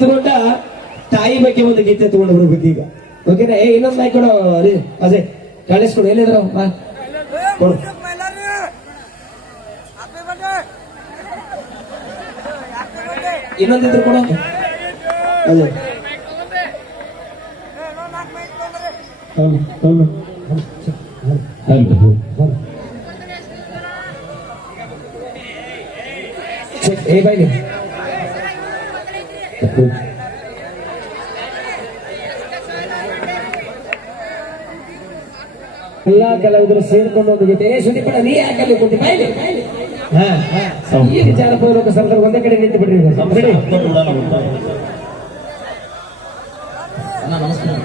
ತಗೊಂಡ ತಾಯಿ ಬಗ್ಗೆ ಒಂದು ಗೀತೆ ತಗೊಂಡು ಬರ್ಬೇಕು ಈಗ ಓಕೆನಾ ಏ ಇನ್ನೊಂದು ಲೈಕ್ ಕೊಡು ಅದೇ ಕಳಿಸ್ಕೊಡು ಎಲ್ಲಿದ್ರು? ಕೊಡು. ಇನ್ನೊಂದಿದ್ರು ಕೊಡು. ಅದೇ ಏ ಬೈಲಿ ಎಲ್ಲಾ ಕೆಲವರು ಸೇರ್ಕೊಂಡು ಹೋಗ್ಬಿಟ್ಟು ಏ ಸುದೀಪಣ ನೀ ಯಾಕಲ್ಲಿ ಕುಂತಿ ಈ ವಿಚಾರ ಪೂರ್ವಕ ಸಂದರ್ಭ ಒಂದೇ ಕಡೆ ನಿಂತು ಬಿಡ್ರಿ ನಮಸ್ಕಾರ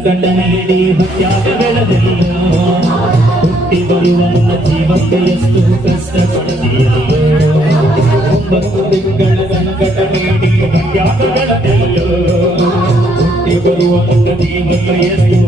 ಸಂಕಟದಲ್ಲಿ ಹುಟ್ಟ್ಯಾಗಲದೆಲ್ಲೋ ಹುಟ್ಟಿ ಬರುವ ಮುನ್ನ ಜೀವಕ್ಕೆ ಎಷ್ಟು ಕಷ್ಟ ಪಡೆದಿಯಲ್ಲೋ ಒಂಬತ್ತು ತಿಂಗಳ ಸಂಕಟದಲ್ಲಿ ಹುಟ್ಟ್ಯಾಗಲದೆಲ್ಲೋ ಹುಟ್ಟಿ ಬರುವ ಮುನ್ನ ಜೀವಕ್ಕೆ ಎಷ್ಟು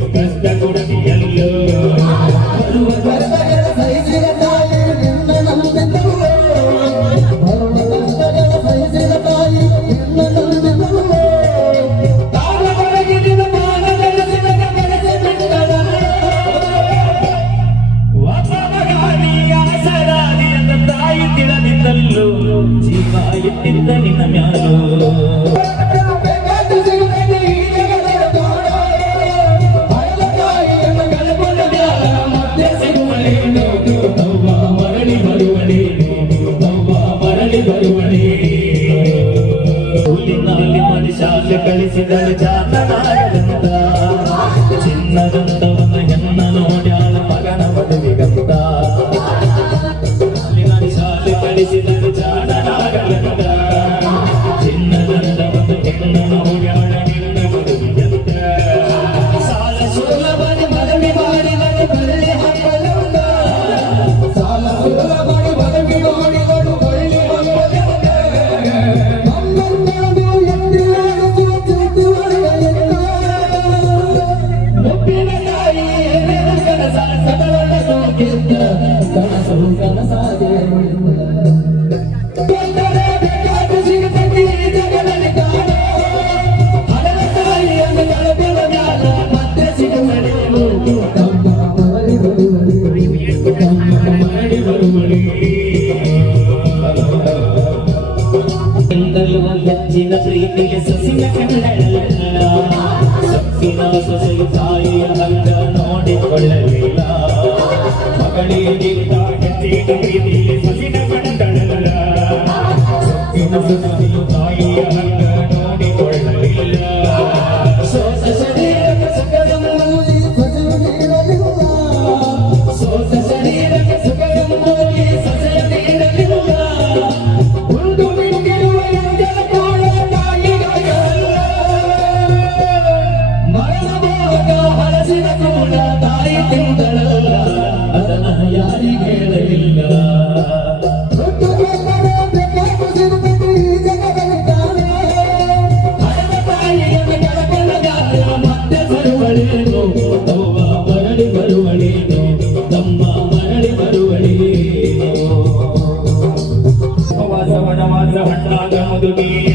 മധുരേ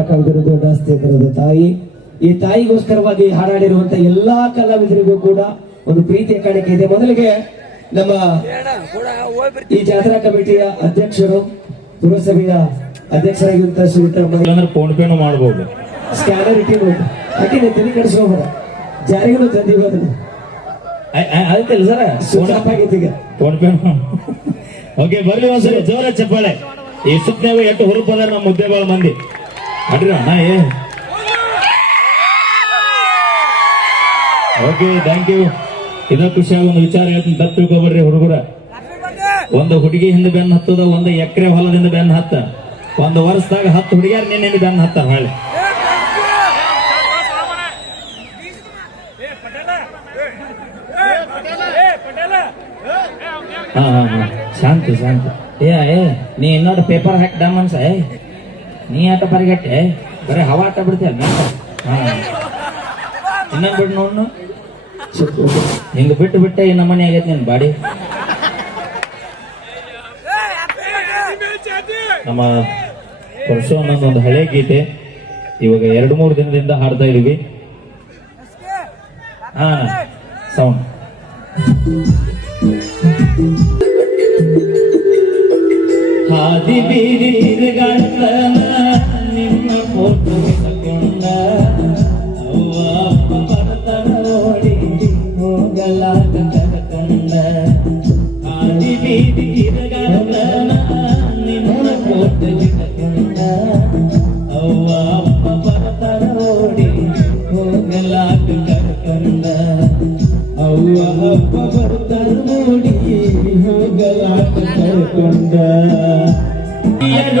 ಕಟ್ಟಕ್ಕಾಗದಿರೋ ದೊಡ್ಡ ಆಸ್ತಿ ಬರೋದು ತಾಯಿ. ಈ ತಾಯಿಗೋಸ್ಕರವಾಗಿ ಹಾಡಾಡಿರುವಂತ ಎಲ್ಲಾ ಕಲಾವಿದರಿಗೂ ಕೂಡ ಒಂದು ಪ್ರೀತಿಯ ಕಾಣಿಕೆ ಇದೆ. ಮೊದಲಿಗೆ ನಮ್ಮ ಈ ಜಾತ್ರಾ ಕಮಿಟಿಯ ಅಧ್ಯಕ್ಷರು ಪುರಸಭೆಯ ಅಧ್ಯಕ್ಷರಾಗಿರುವಂತ ಅಂದ್ರೆ ಫೋನ್ ಪೇನು ಮಾಡಬಹುದು ಸ್ಕ್ಯಾನರ್ ಇಟ್ಟಿರ್ಬೋದು. ಅಟ್ಟಿನ ತಲೆ ಕೆಡಿಸ್ಕೋಬೇಡ ಜಾರಿಗೂ ತಂದಿ ಆಯ್ತಲ್ಲ ಸರ? ಸ್ವಿಚ್ ಆಗೈತಿ ಈಗ. ಫೋನ್ ಪೇ ಓಕೆ ಬರ್ಲಿ ಒಂದ್ಸರಿ. ಜೋರ ಚಪ್ಪಾಳೆ. ಈ ಸುತ್ತನಾಗ ಎಷ್ಟು ಹುರುಪದ ನಮ್ಮ ಮುದ್ದೆ ಬಾಳ ಮಂದಿ. ಅಡ್ರಿ ಅಣ್ಣ ಏ? ಓಕೆ ಥ್ಯಾಂಕ್ ಯು ಇದ ಖುಷಿಯಾಗ ಒಂದು ವಿಚಾರ ಹೇಳ್ತೀನಿ ತಪ್ಪು ತಿಳ್ಕೊಬರ್ರಿ ಹುಡುಗರ. ಒಂದು ಹುಡುಗಿ ಹಿಂದೆ ಬೆನ್ನ ಹತ್ತದ ಒಂದು ಎಕರೆ ಹೊಲದಿಂದ ಬೆನ್ನ ಹತ್ತ. ಒಂದು ವರ್ಷದಾಗ ಹತ್ತು ಹುಡುಗಿಯರ್ ನಿನ್ನೆ ಬೆನ್ನ ಹತ್ತ ಹಾಳೆ. ಹಾ ಹಾ ಹಾ. ಶಾಂತಿ ಶಾಂತಿ. ಏ ಏ ನೀ ಇನ್ನೊಂದು ಪೇಪರ್ ಹಾಕಿ ಡಮನ್ಸ ಏ? ನೀ ಆಟ ಪರಿಗಟ್ಟೆ? ಬರೀ ಹವಾ ಆಟ ಬಿಡ್ತೀಯ ಇನ್ನೊಂದ್ ಬಿಟ್ಟು ನೋಡ್ನು ಹಿಂಗ ಬಿಟ್ಟು ಬಿಟ್ಟೆ ಈ ನಮ್ಮನೆ ಆಗೈತೆ ನಿನ್, ಬಾಡಿ. ನಮ್ಮ ಪರಶುರಾಮ್ ಒಂದು ಹಳೆ ಗೀತೆ. ಇವಾಗ ಎರಡು ಮೂರು ದಿನದಿಂದ ಹಾಡ್ತಾ ಇದೀವಿ. ಹಾ ಸೌಂಡ್ ಹಾದಿ ಬೀದಿ ತಿರುಗಾಡ್ತ ನಿಮ್ಮ ಫೋಟೋ ತಕೊಂಡ ಅವ್ವ ಅಪ್ಪ ಬರ್ತಾರ ನೋಡಿ ಹೋಗಲಾಗ ಕರ್ಕೊಂಡ ಹಾದಿ ಬೀದಿ ತಿರುಗಾಡ್ತ ನಿಮ್ಮ ಫೋಟೋ ತಕೊಂಡ ಅವ್ವ ಅಪ್ಪ ಬರ್ತಾರ ನೋಡಿ ಹೋಗಲಾಗ ಕರ್ಕೊಂಡ ಅವ್ವ ಅಪ್ಪ ಬರ್ತಾರ ನೋಡಿ ಹೋಗಲಾಗ ಕರ್ಕೊಂಡ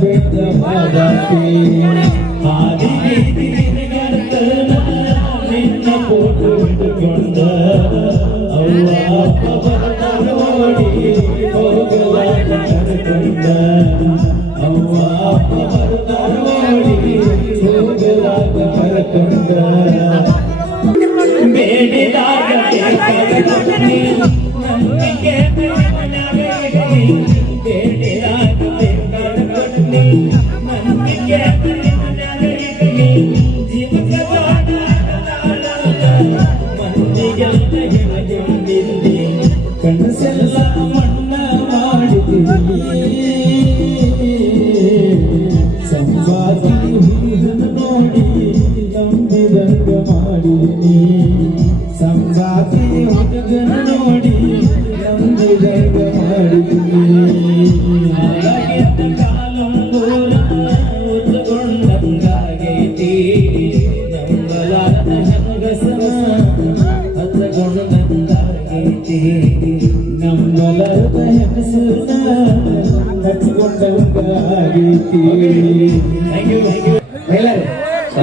ಬೆಟ್ಟ ಮಾಡಾಕಿ ಹಾದಿ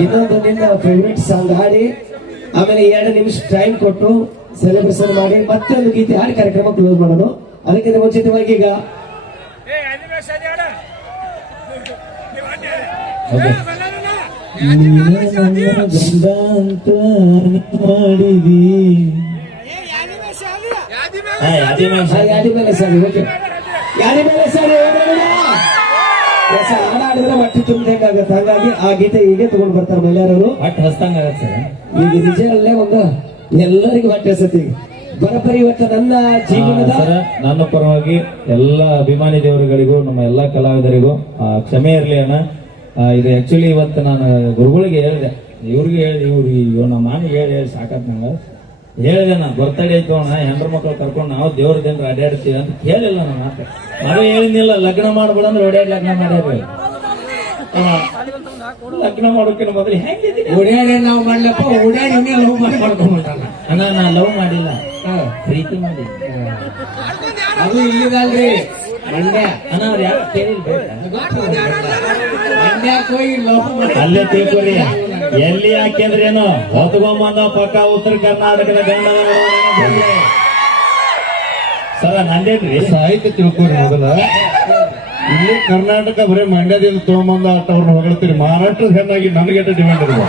ಇನ್ನೊಂದು ನಿನ್ನ ಫೇವ್ರೆಟ್ ಸಾಂಗ್ ಹಾಡಿ. ಆಮೇಲೆ ಎರಡು ನಿಮಿಷ ಟೈಮ್ ಕೊಟ್ಟು ಸೆಲೆಬ್ರೇಷನ್ ಮಾಡಿ ಮತ್ತೆ ಒಂದು ಗೀತೆ ಹಾಡಿ ಕಾರ್ಯಕ್ರಮ ಕ್ಲೋಸ್ ಮಾಡೋದು. ಅದಕ್ಕಿಂತ ಮುಂಚಿತವಾಗಿ ಈಗ ಅಂತ ಮಾಡಿದಿ. ಯಾದಿ ಯಾದಿ ಮೇಲೆ ಸರ್? ಓಕೆ ಯಾದಿ ಮೇಲೆ ಸರ್. ಎಸ್, ಹಾಡು ಹಾಡಿದ್ರೆ ಹೊಟ್ಟೆ ತುಂಬದಂಗಾಗತ್ತೆ ಹಾಗಾಗಿ ಆ ಗೀತೆ ಹೀಗೆ ತಗೊಂಡು ಬರ್ತಾರೆ ಮಹಿಳೆಯರು. ಒಟ್ಟು ಹಸ್ತಂಗ ಆಗತ್ತೆ ಸರ್. ಈಗ ನಿಜರಲ್ಲೇ ಒಂದು ಎಲ್ಲರಿಗೂ ಹೊಟ್ಟೆ ಸತಿ ಬರಬರಿ ಇವತ್ತು ನನ್ನ ಜೀವನದ ಸರ ನನ್ನ ಪರವಾಗಿ ಎಲ್ಲ ಅಭಿಮಾನಿ ದೇವರುಗಳಿಗೂ ನಮ್ಮ ಎಲ್ಲ ಕಲಾವಿದರಿಗೂ ಆ, ಕ್ಷಮೆ ಇರಲಿ ಅಣ್ಣ. ಆ, ಇದು ಆಕ್ಚುಲಿ ಇವತ್ತು ನಾನು ಗುರುಗಳಿಗೆ ಹೇಳಿದೆ. ಇವ್ರಿಗೆ ಹೇಳಿ ಇವ್ರು ಇವ್ ನಮ್ಮ ಮಾನಿಗೆ ಹೇಳಿ ಹೇಳಿ ಸಾಕತ್ ನಂಗೆ. ಹೇಳಿದೆ ನಾ ಬರ್ತಡೇ ಐತು ಅಣ್ಣ ಹೆಂಡ್ರ ಮಕ್ಳು ಕರ್ಕೊಂಡು ನಾವು ದೇವ್ರ ದೇವ್ರ ಅಡ್ಡಾಡ್ತೀವಿ ಅಂತ ಕೇಳಿಲ್ಲ ನಾನು ಮಾತು ನಾವೇ ಹೇಳಿದ್ನಿಲ್ಲ ಲಗ್ನ ಮಾಡ್ಬೇಡ ಅಂದ್ರೆ ಓಡಾಡಿ ಲಗ್ನ ಮಾಡ್ಯಾರ ಲಗ್ನ ಮಾಡೋಕಿನ ಮೊದಲು ಹೆಂಗಿದ್ದೀನಿ ಓಡ್ಯಾಡಿ ನಾವು ಮಾಡ್ಲಪ್ಪ ಓಡಾಡಿ ಇವನೇ ಲವ್ ಮಾಡಿ ಮಾಡ್ಕೊಂಡ್ಬಿಟ್ಟಾನ ಅಣ್ಣ ನಾ ಲವ್ ಮಾಡಿಲ್ಲ. ಪ್ರೀತಿ ಮಾಡಿ ಅದು ಇಲ್ಲಿದಲ್ರಿ. ಮಂಡ್ಯ. ಅಣ್ಣ ಅವ್ರು ಯಾರು ಕೇಳಿಲ್ಲ ಮಂಡ್ಯಕ್ಕೆ ಹೋಗಿ ಲವ್ ಮಾಡಿ ಅಲ್ಲೇ ತಿಳ್ಕೊರಿ. ಎಲ್ಲಿ ಹಾಕಿದ್ರೇನು ಹೊತ್ಕೊಂಬಂದ ಪಕ್ಕ ಉತ್ತರ ಕರ್ನಾಟಕದ ಗಂಡನ ಸರ ನಂದೇನ್ರಿ? ಸಾಹಿತ್ಯ ತಿಳ್ಕೊರಿ ಮೊದಲ. ಇಲ್ಲಿ ಕರ್ನಾಟಕ ಬರೀ ಮಂಡ್ಯದಿಂದ ತೊಗೊಂಬಂದ ಆಟ ಅವ್ರನ್ನ ಹೊಗಳ್ತೀರಿ. ಮಹಾರಾಷ್ಟ್ರದ ಹೆಣ್ಣಾಗಿ ನನಗೆ ಡಿಮ್ಯಾಂಡ್ ಇರುವ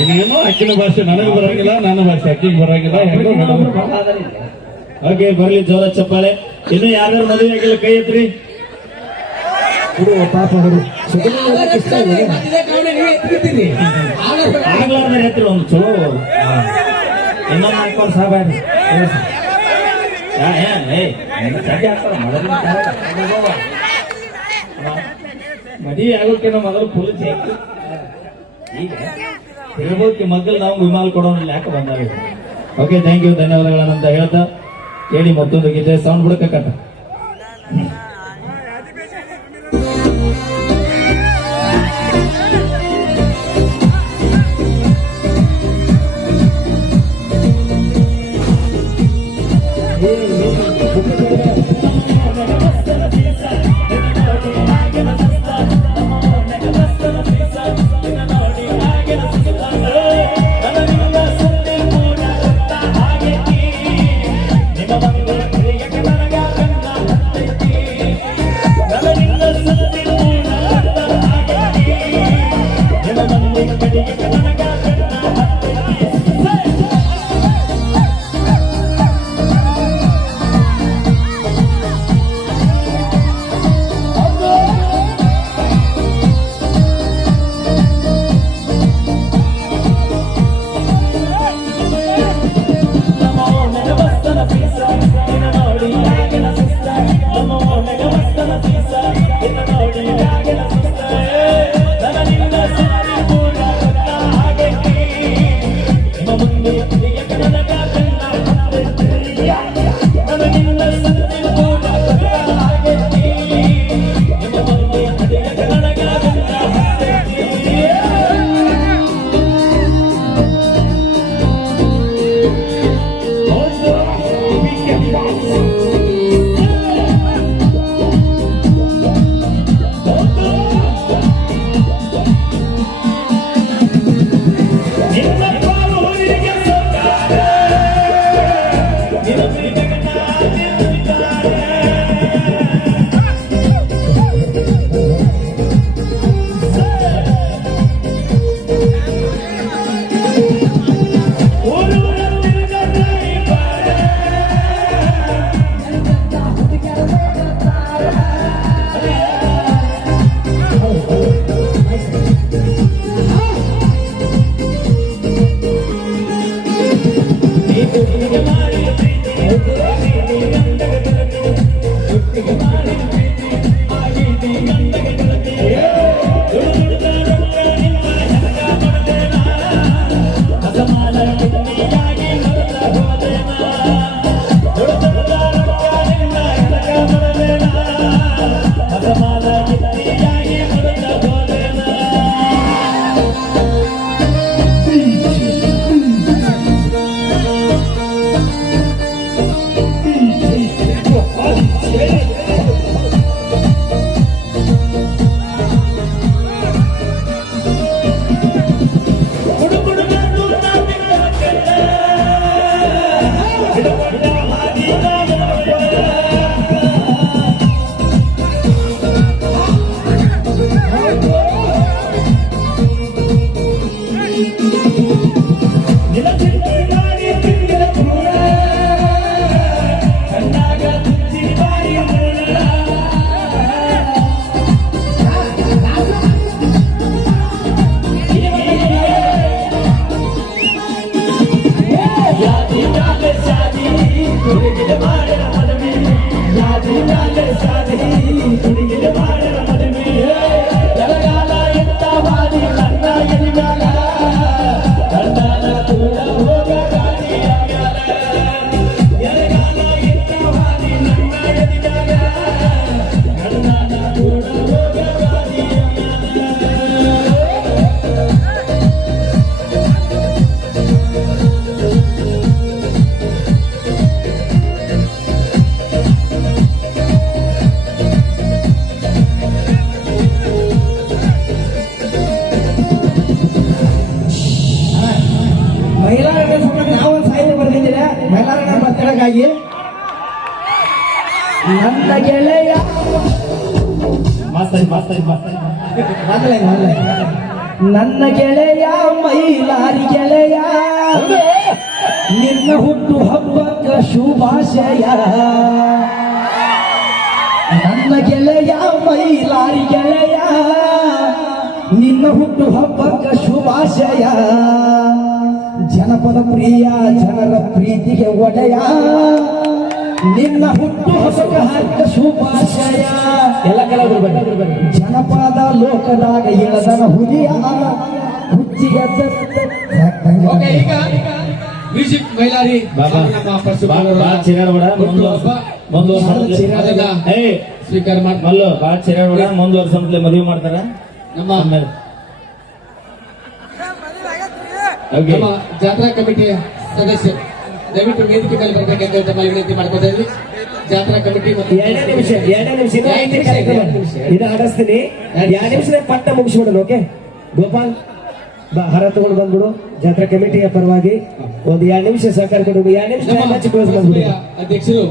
ಇನ್ನೇನು ಅಕ್ಕಿನ ಭಾಷೆ ನನಗೆ ಬರಂಗಿಲ್ಲ ನನ್ನ ಭಾಷೆ ಅಕ್ಕಿಗೆ ಬರಂಗಿಲ್ಲ ಹೆಂಗೋ. ಓಕೆ ಬರ್ಲಿ ಜೋರ ಚಪ್ಪಾಳೆ. ಇನ್ನು ಯಾರ್ಯಾರು ಮದುವೆ ಆಗಿಲ್ಲ ಕೈ ಎತ್ರಿ? ಹುಡು ಪಾಪ ಅವರು ಇಷ್ಟ ಆಗ್ಲಾರ್ದ್ರೆ ಒಂದು ಚಲೋ ಇನ್ನೊಂದು ಮಾಡ್ಕೊಂಡು ಸಾಬಾರಿ ಮದುವೆ ಆಗೋಕ್ಕಿಂತ ಮೊದಲು ಫುಲ್ ಚೆಕ್ ಈಗ ತಿರುಗೋಕೆ ಮಗ್ಗಲ್ ನಾವು ವಿಮಾನ ಕೊಡೋಣ ಯಾಕೆ ಬಂದಾಗ ಓಕೆ ಥ್ಯಾಂಕ್ ಯು ಧನ್ಯವಾದಗಳನ್ನಂತ ಹೇಳ್ತಾ ಕೇಳಿ ಮತ್ತೊಂದು ಗೀತೆ. ಸೌಂಡ್ ಬಿಡಕ ಕಟ್ಟ. ನನ್ನ ಗೆಳೆಯ. ನನ್ನ ಗೆಳೆಯ ಮೈಲಾರಿ ಗೆಳೆಯ. ನಿನ್ನ ಹುಟ್ಟು ಹಬ್ಬಕ್ಕ ಶುಭಾಶಯ. ನನ್ನ ಗೆಳೆಯ ಮೈಲಾರಿ ಗೆಳೆಯ. ನಿನ್ನ ಹುಟ್ಟು ಹಬ್ಬಕ್ಕ ಶುಭಾಶಯ. ಜನಪದ ಪ್ರಿಯ ಜನರ ಪ್ರೀತಿಗೆ ಒಡೆಯ. ನಿನ್ನ ಹುಟ್ಟು ಹೊಸಕ್ಕೆ ಹಕ್ಕ ಶುಭಾಶಯ. ಎಲ್ಲ ಕಲಾವಿದರು ಜನಪದ ಲೋಕದಾಗ ಇಳದನ ಹುಲಿಯ ಹುಚ್ಚಿಗೆ ಓಕೆ ಈಗ ಮ್ಯೂಸಿಕ್ ಮೈಲಾರಿ ಬಾಬಾ ನಮ್ಮ ಬಾ ಪರಶುರಾಮರ ಬಾ ಚಿರಾಡ್ಬೇಡ ಮುಂದುವರ್ಸ ಹುಟ್ಟುಹಬ್ಬ ಮುಂದುವರ್ಸ ಅದನ್ನ ಏಯ್ ಸ್ವೀಕಾರ ಮಾಡಿ ಮಲ್ಲು ಬಾ ಚಿರಾಡ ಮುಂದುವರ್ಸಂತಲೇ ಮದುವೆ ಮಾಡ್ತಾರ? ನಮ್ಮ ಆಮೇಲೆ ಓಕೆ ನಮ್ಮ ಜಾತ್ರಾ ಕಮಿಟಿ ಸದಸ್ಯ ದಯವಿಟ್ಟು ವೇದಿಕೆ ಮೇಲೆ ಬರಬೇಕೆಂದು ತಮ್ಮಲ್ಲಿ ವಿನಂತಿ ಮಾಡ್ಕೊತಾ ಇದ್ವಿ. ಜಾತ್ರಾ ಕಮಿಟಿ ಮತ್ತು ಎರಡನೇ ನಿಮಿಷ ಎರಡನೇ ನಿಮಿಷ ಇದು ಐದನೇ ಕಾರ್ಯಕ್ರಮ. ಇದು ಆಡಿಸ್ತೀನಿ. ಎರಡು ನಿಮಿಷ. ಪಟ್ಟ ಮುಗಿಸ್ಬಿಡೋಣ ಓಕೆ? ಗೋಪಾಲ್ ಬಾ ಹರ ತಗೊಂಡು ಬಂದ್ಬಿಡು. ಜಾತ್ರಾ ಕಮಿಟಿಯ ಪರವಾಗಿ ಒಂದು ಎರಡು ನಿಮಿಷ ಸಹಕಾರ ಕೊಡು ಎರಡು ನಿಮಿಷ ಹಚ್ಚಿ close ಮಾಡ್ಬಿಡು ಅಧ್ಯಕ್ಷರು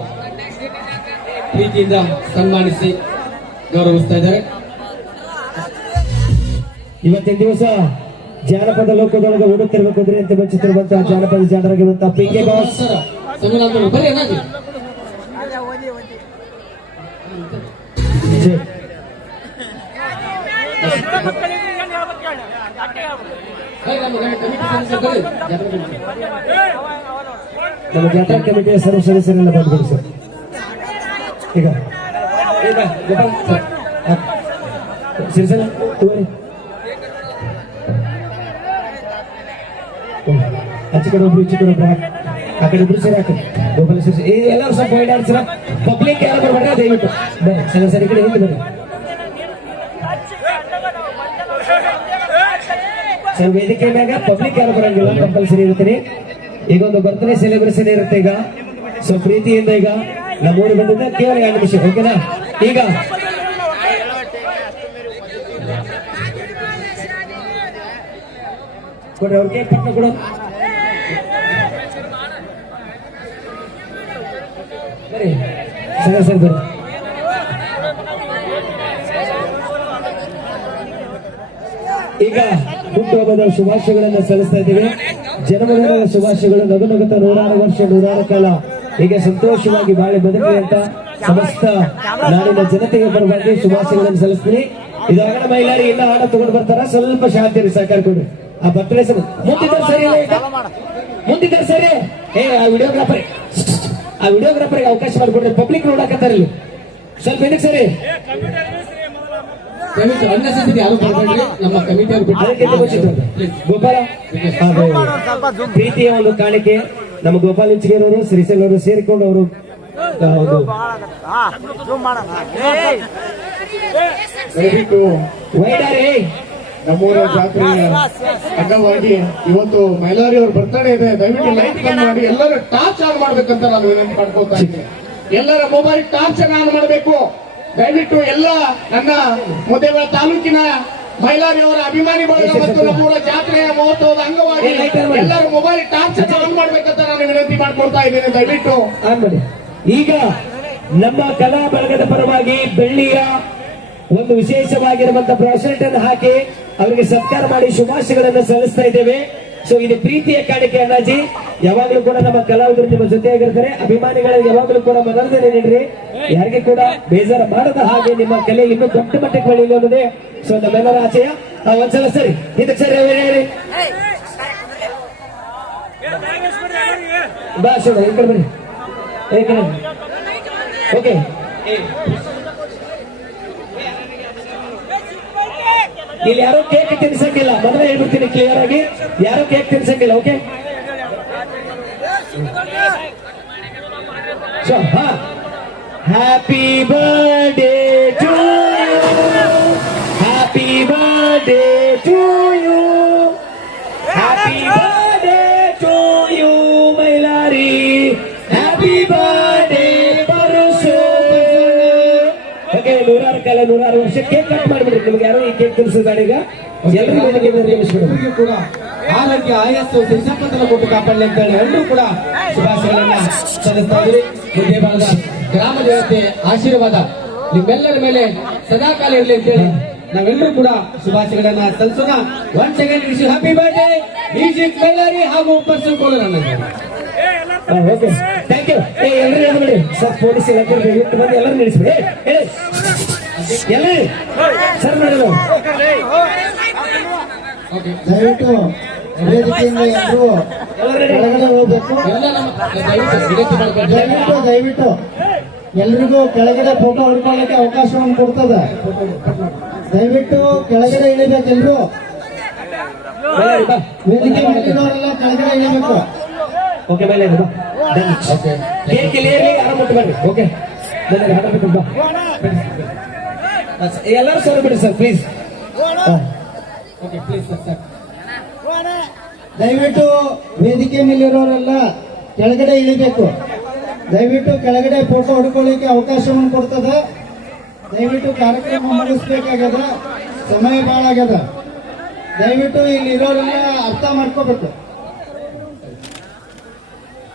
ಪ್ರೀತಿಯಿಂದ ಸನ್ಮಾನಿಸಿ ಗೌರವಿಸ್ತಾ ಇದ್ದಾರೆ. ಇವತ್ತಿನ ದಿವಸ ಜಾನಪದ ಲೋಕದೊಳಗೆ ಓಡುತ್ತಿರುವ ಕುದುರೆಯಂತೆ ಬಚ್ಚುತ್ತಿರುವಂತಹ ಜಾನಪದ ಜಾನರಾಗಿರುವಂತಹ ಪಿ ಕೆ ಬಾಸ್ ಸರ್, ಸನ್ಮಾನಾರ್ಥಗಳು ಬರ್ರಿ ಅಣ್ಣಾಜಿ ಜೈ. ಬರ್ರಿ ನಮ್ಮ ಕಮಿಟಿ ಸದಸ್ಯರು ಬರ್ರಿ. ಜಾತ್ರಾ ಕಮಿಟಿ ನಮ್ಮ ಜಾತ್ರಾ ಕಮಿಟಿಯ ಸರ್ವ ಸದಸ್ಯರೆಲ್ಲ ಬಂದ್ಬಿಡಿ ಸರ್. ಈಗ. ಏ ಆಚೆ ಕಡೆ ಒಬ್ರು ಈಚೆ ಒಬ್ರು. ಆ ಕಡೆ ಇಬ್ರು ಸೇರಿ ಹಾಕಿ ಸೇರಿಸಿ ಏ, ಎಲ್ಲರೂ ಸ್ವಲ್ಪ ವೈಡ್ ಆಡ್ಸಿರ ಪಬ್ಲಿಕ್ ಯಾರು ಬರ್ಬೇಡ್ರಿ? ದಯವಿಟ್ಟು ಬನ್ನಿ ಸರಿ ಸರಿ ಕಡೆ ಹಿಂದೆ ಬರ್ರಿ. ಸರ್, ವೇದಿಕೆ ಮ್ಯಾಗ ಪಬ್ಲಿಕ್ ಯಾರು ಬರಂಗಿಲ್ಲ. ಕಂಪಲ್ಸರಿ ಇರ್ತೀನಿ ಈಗ ಒಂದು ಬರ್ತ್ಡೇ ಸೆಲೆಬ್ರೇಷನ್ ಇರುತ್ತೆ ಈಗ. ಸೊ ಪ್ರೀತಿಯಿಂದ ಈಗ ನಮ್ಮೂರು ಬಂದಿದ್ದ ಕೇವಲ ಎರಡು ನಿಮಿಷ ಓಕೆನಾ ಈಗ ಕೊಡ್ರಿ, ಅವ್ರಿಗೆ ಪಟ್ಟ ಕೊಡು. ಈಗ ಹುಟ್ಟುಹಬ್ಬದ ಶುಭಾಶಯಗಳನ್ನು ಸಲ್ಲಿಸ್ತಾ ಇದ್ದೀವಿ. ಜನ್ಮದಿನದ ಶುಭಾಶಯಗಳು ನಗು ನಗುತ್ತ ನೂರಾರು ವರ್ಷ, ನೂರಾರು ಕಾಲ. ಹೀಗೆ ಸಂತೋಷವಾಗಿ ಬಾಳಿ ಬದುಕಲಿ ಅಂತ ಸಮಸ್ತ ನಾಡಿನ ಜನತೆಗೆ ಪರವಾಗಿ ಶುಭಾಶಯಗಳನ್ನು ಸಲ್ಲಿಸ್ತೀನಿ. ಇದಾಗ ಮಹಿಳೆಯರಿಗೆ ಎಲ್ಲ ಹಾಡ ತಗೊಂಡು ಬರ್ತಾರ? ಸ್ವಲ್ಪ ಶಾಂತಿ ಸಹಕಾರ ಕೊಡ್ರಿ ಆ ಭಕ್ತರ ಹೆಸರು ಮುಂದಿದ್ದಾರೆ ಸರಿ ಮುಂದಿದ್ದಾರೆ? ಸರಿ? ಏ ಆ ವಿಡಿಯೋಗ್ರಾಫರ್ ಆ ವಿಡಿಯೋಗ್ರಾಫರ್ಗೆ ಅವಕಾಶ ಮಾಡಿಕೊಡ್ರಿ ಪಬ್ಲಿಕ್ ನೋಡಕತ್ತಾರ ಇಲ್ಲಿ. ಸ್ವಲ್ಪ ಏನಕ್ಕೆ ಸರಿ? ಅನ್ನೆಸೆಸರಿ ಯಾರು ನಮ್ಮ ಗೋಪಾಲ ಪ್ರೀತಿಯ ಒಂದು ಕಾಣಿಕೆ. ನಮ್ಮ ಗೋಪಾಲ್ ಇಂಚಿಗೆರವರು ಶ್ರೀಶೈಲ್ ಅವರು ಸೇರಿಕೊಂಡು ಅವರು ವೈಡಾರೆ ನಮ್ಮೂರ ಜಾತ್ರೆಯ ಅಂಗವಾಗಿ ಇವತ್ತು ಮೈಲಾರಿ ಅವ್ರ ಬರ್ತಾನೆ ಇದೆ. ದಯವಿಟ್ಟು ಲೈಟ್ ಬಂದ್ ಮಾಡಿ ಎಲ್ಲರೂ ಟಾರ್ಚ್ ಆನ್ ಮಾಡ್ಬೇಕಂತ ನಾನು ವಿನಂತಿ ಮಾಡ್ಕೊಳ್ತಾ ಇದ್ದೀನಿ. ಎಲ್ಲರ ಮೊಬೈಲ್ ಟಾರ್ಚ್ ಅನ್ನ ಆನ್ ಮಾಡಬೇಕು. ದಯವಿಟ್ಟು ಎಲ್ಲ ನನ್ನ ಮುದ್ದೇಬೇಳ ತಾಲೂಕಿನ ಮೈಲಾರಿ ಅವರ ಅಭಿಮಾನಿ ಬಳಗ ಮತ್ತು ನಮ್ಮೂರ ಜಾತ್ರೆಯ ಮಹತ್ವದ ಅಂಗವಾಗಿ ಎಲ್ಲರೂ ಮೊಬೈಲ್ ಟಾರ್ಚ್ ಅನ್ನ ಆನ್ ಮಾಡ್ಬೇಕಂತ ನಾನು ವಿನಂತಿ ಮಾಡ್ಕೊಳ್ತಾ ಇದ್ದೀನಿ. ದಯವಿಟ್ಟು ಆನ್ ಮಾಡಿ. ಈಗ ನಮ್ಮ ಕಲಾ ಬಳಗದ ಪರವಾಗಿ ಬೆಳ್ಳಿಯ ಒಂದು ವಿಶೇಷವಾಗಿರುವಂತಹ ಬ್ರಾಸ್ಲೆಟ್ ಅನ್ನು ಹಾಕಿ ಅವರಿಗೆ ಸತ್ಕಾರ ಮಾಡಿ ಶುಭಾಶಯಗಳನ್ನು ಸಲ್ಲಿಸ್ತಾ ಇದ್ದೇವೆ. ಸೊ ಇದು ಪ್ರೀತಿಯ ಕಾಣಿಕೆ ಅಣ್ಣಾಜಿ. ಯಾವಾಗಲೂ ಕೂಡ ನಮ್ಮ ಕಲಾವಿದರು ನಿಮ್ಮ ಜೊತೆಯಾಗಿರ್ತಾರೆ. ಅಭಿಮಾನಿಗಳಿಗೆ ಯಾವಾಗಲೂ ಕೂಡ ಮನರಂಜನೆ ನೀಡ್ರಿ. ಯಾರಿಗೆ ಕೂಡ ಬೇಜಾರ ಮಾಡದ ಹಾಗೆ ನಿಮ್ಮ ಕಲೆ ಇನ್ನೂ ದೊಡ್ಡ ಮಟ್ಟಕ್ಕೆ ಬೆಳೆಯಲಿ ಅನ್ನೋದೇ ಸೊ ನಮ್ಮೆಲ್ಲರ ಆಶಯ ಆ, ಒಂದ್ಸಲ ಸರಿ ಇದಕ್ಕೆ ಸರಿ ಹೇಳಿ, ಬಾ ಬನ್ನಿ. ಓಕೆ ಇಲ್ಲಿ ಯಾರು ಕೇಕ್ ತಿನ್ಸಕ್ಕಿಲ್ಲ? ಮೊದಲೇ ಹೇಳ್ಬಿಡ್ತೀನಿ ಕ್ಲಿಯರ್ ಆಗಿ. ಯಾರು ಕೇಕ್ ತಿನ್ಸಕ್ಕಿಲ್ಲ ಓಕೆ ಹ್ಯಾಪಿ ಬರ್ಡೇ ಓಕೆ, ನೂರಾರು ಕಾಲ, ನೂರಾರು ವರ್ಷ ಕೇಕ್ ಕಟ್ ಮಾಡ್ಬಿಡ್ರಿ. ನಿಮ್ಗೆ ಯಾರು ಈ ಕೇಕ್ ತಿನ್ಸಿದಾರೆ ಈಗ? ಎಲ್ಲರಿಗೂ ಕೂಡ ಆರೋಗ್ಯ, ಆಯಸ್ಸು ಸಂಪತ್ತನ್ನು ಕೊಟ್ಟು ಕಾಪಾಡಲಿ ಅಂತ ಹೇಳಿ ಎಲ್ಲರೂ ಕೂಡ ಶುಭಾಶಯಗಳನ್ನ ಸಲ್ಲಿಸ್ತಾ ಇದ್ದೀರಿ ಮುದ್ದೆ ಭಾಗದ ಗ್ರಾಮ ದೇವತೆ ಆಶೀರ್ವಾದ. ನಿಮ್ಮೆಲ್ಲರ ಮೇಲೆ ಸದಾಕಾಲ ಇರಲಿ ಅಂತೇಳಿ ನಾವೆಲ್ಲರೂ ಕೂಡ ಶುಭಾಶಯಗಳನ್ನ ಸಲ್ಲಿಸೋಣ. One second wish happy birthday music Bellary ಹಾಗೂ person caller okay thank you ಏ ಎಲ್ಲರೂ ಹೇಳ್ಬಿಡಿ ಸರ್ ಪೊಲೀಸ್ ಇಲಾಖೆ ದಯವಿಟ್ಟು ಬಂದು ಎಲ್ಲರೂ ನಿಲ್ಲಿಸ್ಬಿಡಿ. ಎಲ್ಲ ಸರ್ ನೋಡಲು ದಯವಿಟ್ಟು ವೇದಿಕೆಯಿಂದ ಎಲ್ಲರೂ ಕೆಳಗಡೆ ಹೋಗ್ಬೇಕು. ದಯವಿಟ್ಟು ದಯವಿಟ್ಟು ಎಲ್ರಿಗೂ ಕೆಳಗಡೆ ಫೋಟೋ ಹೊಡ್ಕೊಳ್ಳಕ್ಕೆ ಅವಕಾಶವನ್ನು ಕೊಡ್ತದೆ. ದಯವಿಟ್ಟು ಕೆಳಗಡೆ ಇಳಿಬೇಕು ಎಲ್ರು. ವೇದಿಕೆ ಮೇಲಿರೋರೆಲ್ಲ ಕೆಳಗಡೆ ಇಳಿಬೇಕು. ಓಕೆ ಮೇಲೆ ಡನ್ ಓಕೆ ಕೇಕ್ ಇಲ್ಲಿ ಆರಾಮ ಮುಟ್ಬೇಡಿ ಓಕೆ ಹಣ ಬಾ ಎಲ್ಲರೂ ಸರ್ ಬಿಡಿ sir please okay please sir sir ದಯವಿಟ್ಟು ವೇದಿಕೆ ಮೇಲಿರೋರೆಲ್ಲ ಕೆಳಗಡೆ ಇಳಿಬೇಕು. ದಯವಿಟ್ಟು ಕೆಳಗಡೆ ಫೋಟೋ ಹೊಡ್ಕೊಳ್ಳಿಕ್ಕೆ ಅವಕಾಶವನ್ನು ಕೊಡ್ತದೆ. ದಯವಿಟ್ಟು ಕಾರ್ಯಕ್ರಮ ಮುಗಿಸ್ಬೇಕಾಗ್ಯದ. ಸಮಯ ಭಾಳ ಆಗ್ಯದ ದಯವಿಟ್ಟು ಇಲ್ಲಿ ಇರೋರೆಲ್ಲ ಅರ್ಥ ಮಾಡ್ಕೋಬೇಕು.